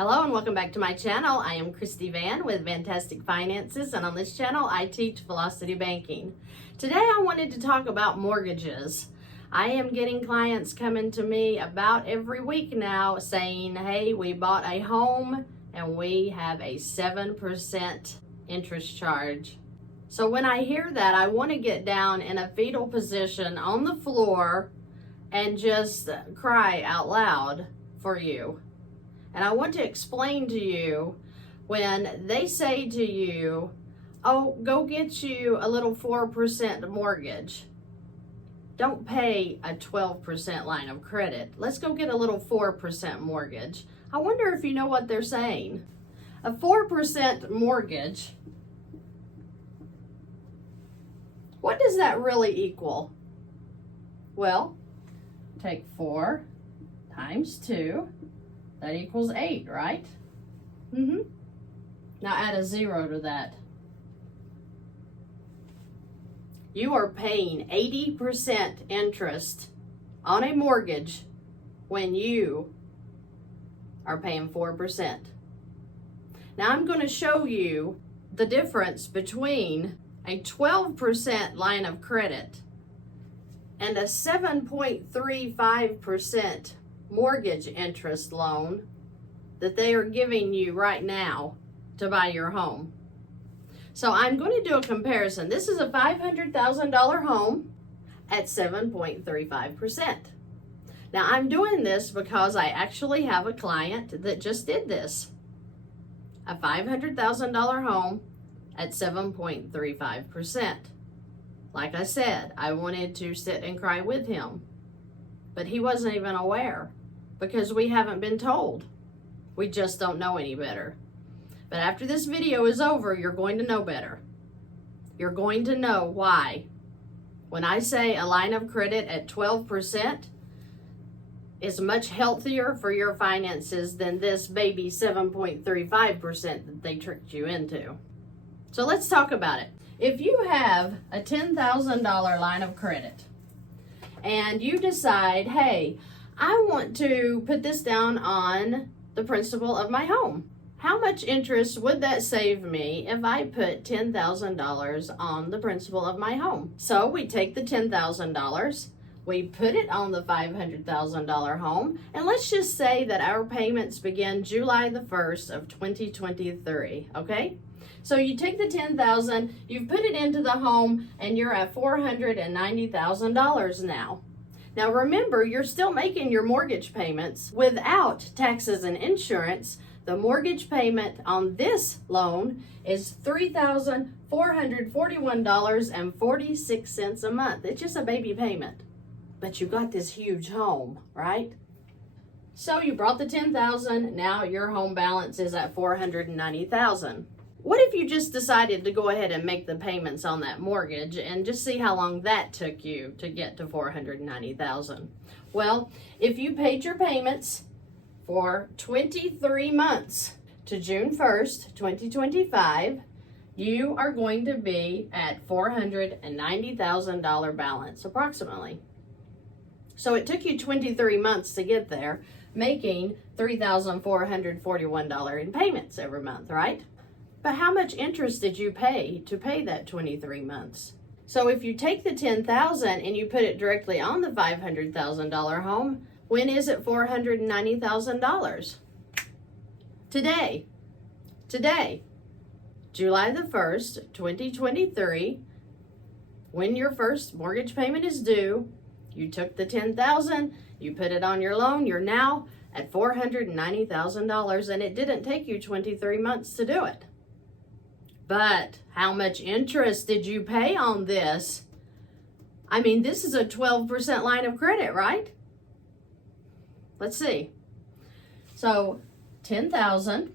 Hello and welcome back to my channel. I am Christy Vann with Fantastic Finances, and on this channel I teach velocity banking. Today I wanted to talk about mortgages. I am getting clients coming to me about every week now saying, hey, we bought a home and we have a 7% interest charge. So when I hear that, I want to get down in a fetal position on the floor and just cry out loud for you. And I want to explain to you when they say to you, oh, go get you a little 4% mortgage. Don't pay a 12% line of credit. Let's go get a little 4% mortgage. I wonder if you know what they're saying. A 4% mortgage, what does that really equal? Well, take 4 times 2. That equals 8, right? Now add a 0 to that. You are paying 80% interest on a mortgage when you are paying 4%. Now I'm going to show you the difference between a 12% line of credit and a 7.35% mortgage interest loan that they are giving you right now to buy your home. So I'm going to do a comparison. This is a $500,000 home at 7.35%. Now I'm doing this because I actually have a client that just did this. A $500,000 home at 7.35%. Like I said, I wanted to sit and cry with him, but he wasn't even aware because we haven't been told. We just don't know any better. But after this video is over, you're going to know better. You're going to know why. When I say a line of credit at 12% is much healthier for your finances than this baby 7.35% that they tricked you into. So let's talk about it. If you have a $10,000 line of credit and you decide, hey, I want to put this down on the principal of my home. How much interest would that save me if I put $10,000 on the principal of my home? So we take the $10,000, we put it on the $500,000 home, and let's just say that our payments begin July the 1st of 2023, okay? So you take the $10,000, you've put it into the home, and you're at $490,000 now. Now remember, you're still making your mortgage payments without taxes and insurance. The mortgage payment on this loan is $3,441.46 a month. It's just a baby payment. But you got this huge home, right? So you brought the $10,000, now your home balance is at $490,000. What if you just decided to go ahead and make the payments on that mortgage and just see how long that took you to get to $490,000? Well, if you paid your payments for 23 months to June 1st, 2025, you are going to be at $490,000 balance approximately. So it took you 23 months to get there, making $3,441 in payments every month, right? But how much interest did you pay to pay that 23 months? So if you take the $10,000 and you put it directly on the $500,000 home, when is it $490,000? Today, July the 1st, 2023, when your first mortgage payment is due, you took the $10,000, you put it on your loan, you're now at $490,000, and it didn't take you 23 months to do it. But how much interest did you pay on this? I mean, this is a 12% line of credit, right? Let's see. So $10,000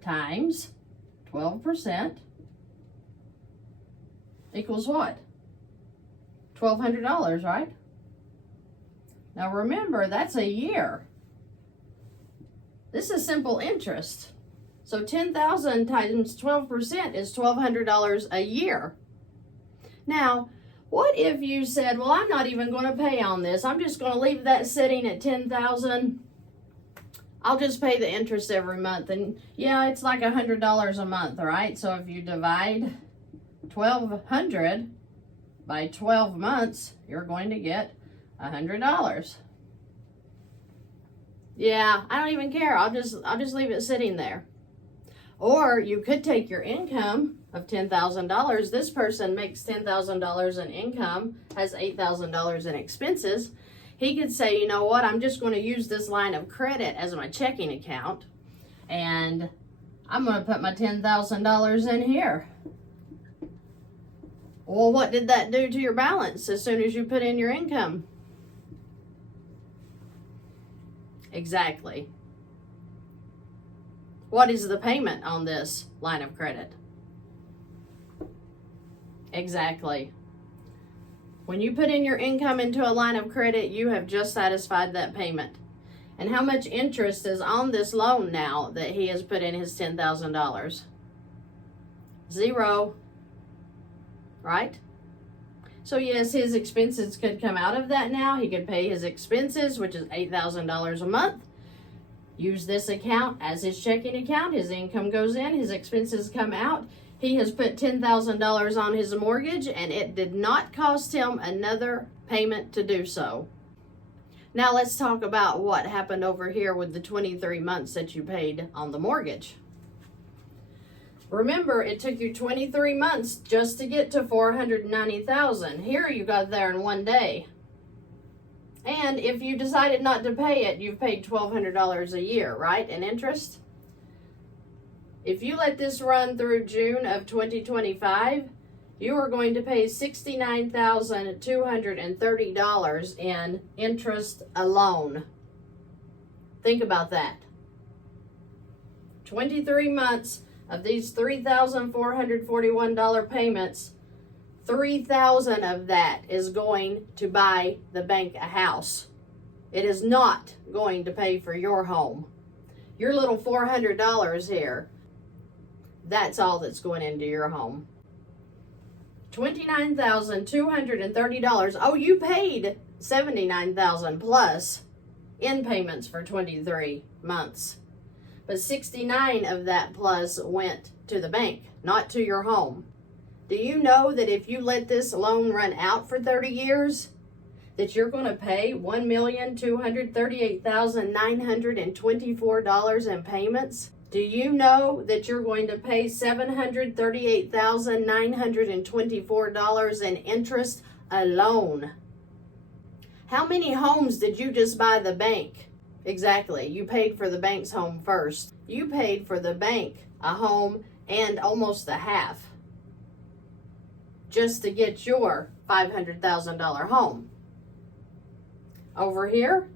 times 12% equals what? $1,200, right? Now remember, that's a year. This is simple interest. So $10,000 times 12% is $1,200 a year. Now, What if you said, well, I'm not even going to pay on this. I'm just going to leave that sitting at $10,000. I'll just pay the interest every month. And yeah, it's like $100 a month, right? So if you divide $1,200 by 12 months, you're going to get $100. Yeah, I don't even care. I'll just leave it sitting there. Or you could take your income of $10,000. This person makes $10,000 in income, has $8,000 in expenses. He could say, you know what, I'm just going to use this line of credit as my checking account, and I'm going to put my $10,000 in here. Well, what did that do to your balance as soon as you put in your income? Exactly. What is the payment on this line of credit? Exactly. When you put in your income into a line of credit, you have just satisfied that payment. And how much interest is on this loan now that he has put in his $10,000? Zero. Right? So yes, his expenses could come out of that now. He could pay his expenses, which is $8,000 a month. Use this account as his checking account. His income goes in, his expenses come out. He has put $10,000 on his mortgage, and it did not cost him another payment to do so. Now let's talk about what happened over here with the 23 months that you paid on the mortgage. Remember, it took you 23 months just to get to $490,000. Here you got there in one day. And if you decided not to pay it, you've paid $1,200 a year, right, in interest? If you let this run through June of 2025, you are going to pay $69,230 in interest alone. Think about that. 23 months of these $3,441 payments, $3,000 of that is going to buy the bank a house. It is not going to pay for your home. Your little $400 here, that's all that's going into your home. $29,230. Oh, you paid $79,000 plus in payments for 23 months. But 69 of that plus went to the bank, not to your home. Do you know that if you let this loan run out for 30 years, that you're going to pay $1,238,924 in payments? Do you know that you're going to pay $738,924 in interest alone? How many homes did you just buy the bank? Exactly. You paid for the bank's home first. You paid for the bank a home and almost a half just to get your $500,000 home. Over here,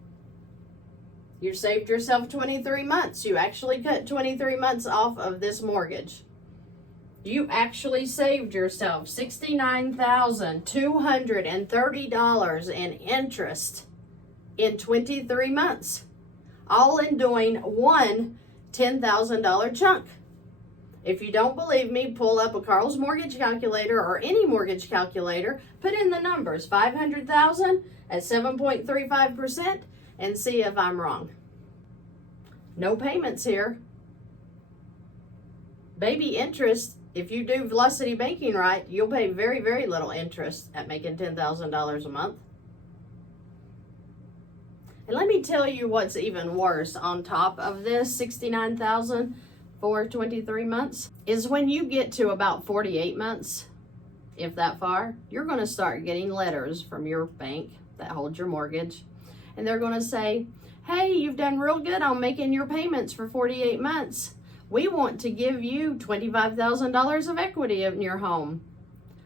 you saved yourself 23 months. You actually cut 23 months off of this mortgage. You actually saved yourself $69,230 in interest in 23 months. All in doing one $10,000 chunk. If you don't believe me, pull up a Carl's mortgage calculator or any mortgage calculator, put in the numbers, $500,000 at 7.35%, and see if I'm wrong. No payments here. Baby interest, if you do velocity banking right, you'll pay very, very little interest at making $10,000 a month. And let me tell you what's even worse on top of this $69,000 for 23 months is when you get to about 48 months, if that far, you're going to start getting letters from your bank that holds your mortgage. And they're going to say, hey, you've done real good on making your payments for 48 months. We want to give you $25,000 of equity in your home.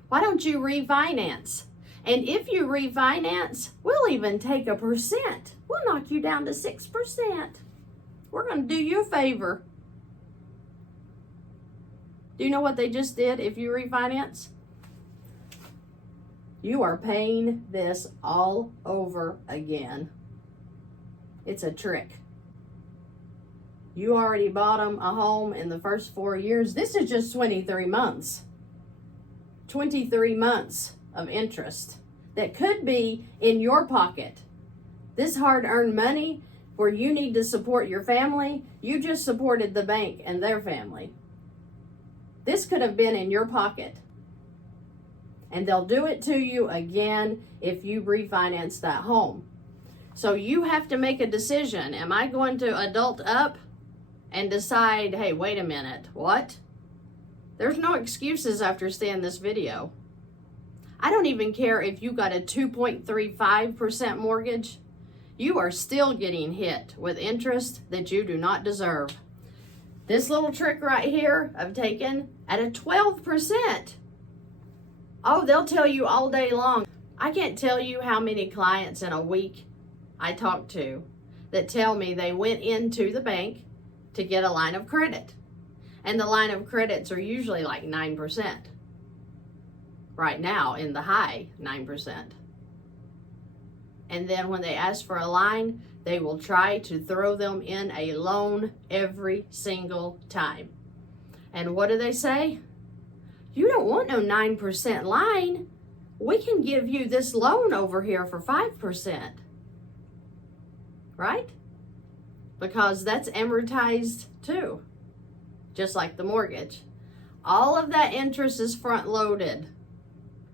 Why don't you refinance? And if you refinance, we'll even take 1%. We'll knock you down to 6%. We're going to do you a favor. Do you know what they just did if you refinance? You are paying this all over again. It's a trick. You already bought them a home in the first 4 years. This is just 23 months. 23 months of interest that could be in your pocket. This hard-earned money where you need to support your family, you just supported the bank and their family. This could have been in your pocket. And they'll do it to you again if you refinance that home. So you have to make a decision. Am I going to adult up and decide, hey, wait a minute, what? There's no excuses after seeing this video. I don't even care if you got a 2.35% mortgage. You are still getting hit with interest that you do not deserve. This little trick right here I've taken at a 12%. Oh, they'll tell you all day long. I can't tell you how many clients in a week I talk to that tell me they went into the bank to get a line of credit. And the line of credits are usually like 9%. Right now, in the high 9%. And then when they ask for a line, they will try to throw them in a loan every single time. And what do they say? You don't want no 9% line. We can give you this loan over here for 5%. Right? Because that's amortized too. Just like the mortgage. All of that interest is front loaded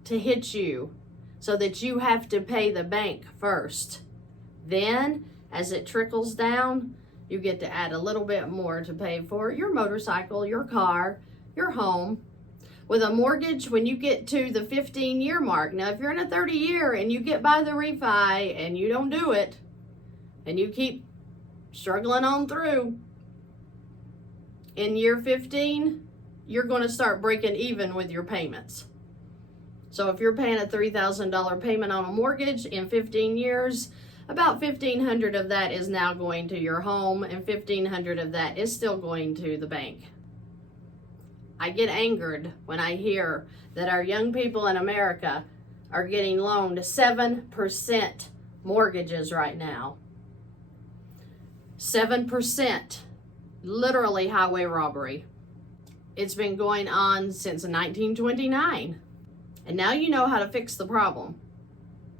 to hit you so that you have to pay the bank first. Then, as it trickles down, you get to add a little bit more to pay for your motorcycle, your car, your home. With a mortgage, when you get to the 15-year mark, now if you're in a 30-year and you get by the refi and you don't do it, and you keep struggling on through, in year 15, you're going to start breaking even with your payments. So if you're paying a $3,000 payment on a mortgage in 15 years, about $1,500 of that is now going to your home, and $1,500 of that is still going to the bank. I get angered when I hear that our young people in America are getting loaned 7% mortgages right now. 7%, literally highway robbery. It's been going on since 1929. And now you know how to fix the problem.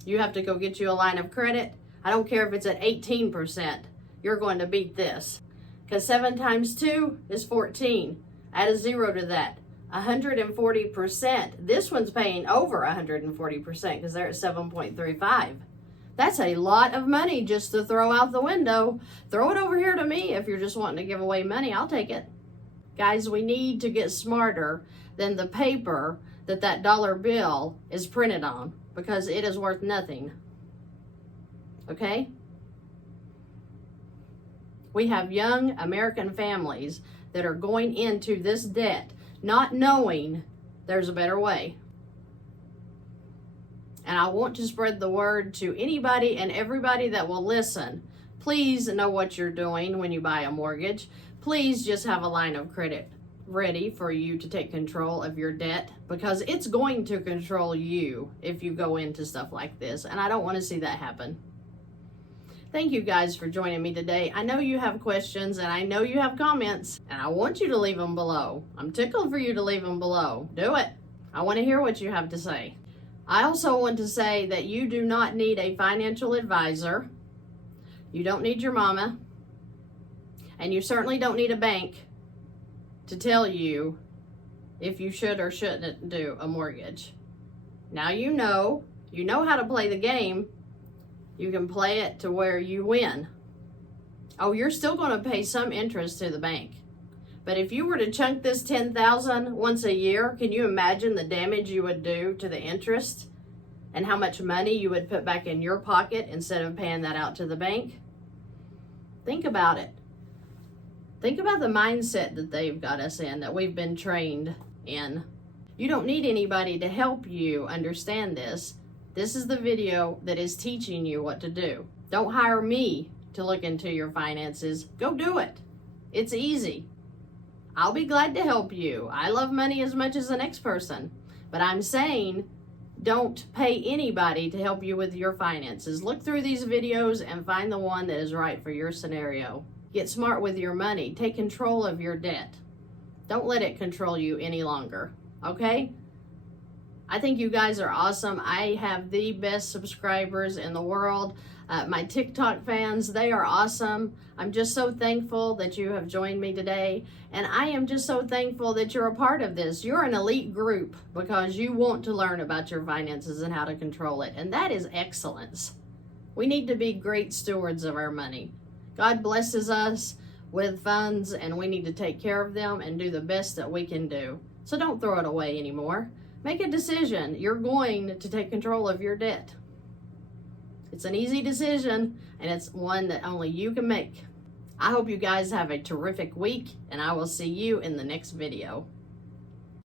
You have to go get you a line of credit. I don't care if it's at 18%. You're going to beat this. Because 7 times 2 is 14. Add a 0 to that. 140%. This one's paying over 140% because they're at 7.35. That's a lot of money just to throw out the window. Throw it over here to me if you're just wanting to give away money. I'll take it. Guys, we need to get smarter than the paper that dollar bill is printed on, because it is worth nothing. Okay? We have young American families that are going into this debt not knowing there's a better way. And I want to spread the word to anybody and everybody that will listen. Please know what you're doing when you buy a mortgage. Please just have a line of credit ready for you to take control of your debt, because it's going to control you if you go into stuff like this, and I don't want to see that happen. Thank you guys for joining me today. I know you have questions and I know you have comments, and I want you to leave them below. I'm tickled for you to leave them below. Do it. I want to hear what you have to say. I also want to say that you do not need a financial advisor. You don't need your mama, and you certainly don't need a bank to tell you if you should or shouldn't do a mortgage. Now you know how to play the game. You can play it to where you win. Oh, you're still going to pay some interest to the bank. But if you were to chunk this $10,000 once a year, can you imagine the damage you would do to the interest and how much money you would put back in your pocket instead of paying that out to the bank? Think about it. Think about the mindset that they've got us in, that we've been trained in. You don't need anybody to help you understand this. This is the video that is teaching you what to do. Don't hire me to look into your finances. Go do it. It's easy. I'll be glad to help you. I love money as much as the next person. But I'm saying, don't pay anybody to help you with your finances. Look through these videos and find the one that is right for your scenario. Get smart with your money. Take control of your debt. Don't let it control you any longer. Okay? I think you guys are awesome. I have the best subscribers in the world. My TikTok fans, they are awesome. I'm just so thankful that you have joined me today. And I am just so thankful that you're a part of this. You're an elite group because you want to learn about your finances and how to control it. And that is excellence. We need to be great stewards of our money. God blesses us with funds, and we need to take care of them and do the best that we can do. So don't throw it away anymore. Make a decision. You're going to take control of your debt. It's an easy decision, and it's one that only you can make. I hope you guys have a terrific week, and I will see you in the next video.